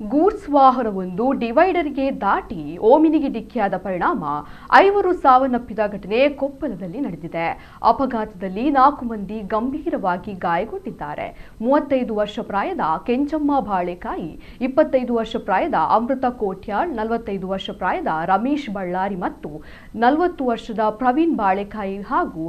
Goods ವಾಹನವೊಂದು ಡಿವೈಡರ್ಗೆ ದಾಟಿ ಓಮಿನಿಗೆ ಡಿಕ್ಕಿಯಾದ ಪರಿಣಾಮ 5 ಸಾವನ್ನಪ್ಪಿದ ಘಟನೆ ಕೊಪ್ಪಳದಲ್ಲಿ ನಡೆದಿದೆ. ಅಪಘಾತದಲ್ಲಿ 4 ಮಂದಿ ಗಂಭೀರವಾಗಿ ಗಾಯಗೊಂಡಿದ್ದಾರೆ. 35 ವರ್ಷ ಪ್ರಾಯದ ಕೆಂಚಮ್ಮ ಬಾಳೆಕಾಯಿ, 25 ವರ್ಷ ಪ್ರಾಯದ ಅಮೃತ ಕೋಟ್ಯಾಳ್, 45 ವರ್ಷ ಪ್ರಾಯದ ರಮೇಶ್ ಬಳ್ಳಾರಿ ಮತ್ತು 40 ವರ್ಷದ ಪ್ರವೀಣ್ ಬಾಳೆಕಾಯಿ ಹಾಗೂ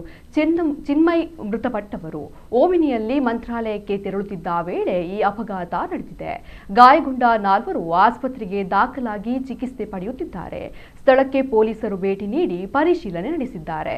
ಚಿನ್ಮಯ್ ಮೃತಪಟ್ಟವರು. ಓಮಿನಿಯಲ್ಲಿ ಮಂತ್ರಾಲಯಕ್ಕೆ ತೆರಳುತ್ತಿದ್ದ ವೇಳೆ ಈ ಅಪಘಾತ ನಡೆದಿದೆ. ಗಾಯಗೊಂಡ 4 ಆಸ್ಪತ್ರೆಗೆ ದಾಖಲಾಗಿ ಚಿಕಿತ್ಸೆ ಪಡೆಯುತ್ತಿದ್ದಾರೆ. ಸ್ಥಳಕ್ಕೆ ಪೊಲೀಸರು ಭೇಟಿ ನೀಡಿ ಪರಿಶೀಲನೆ ನಡೆಸಿದ್ದಾರೆ.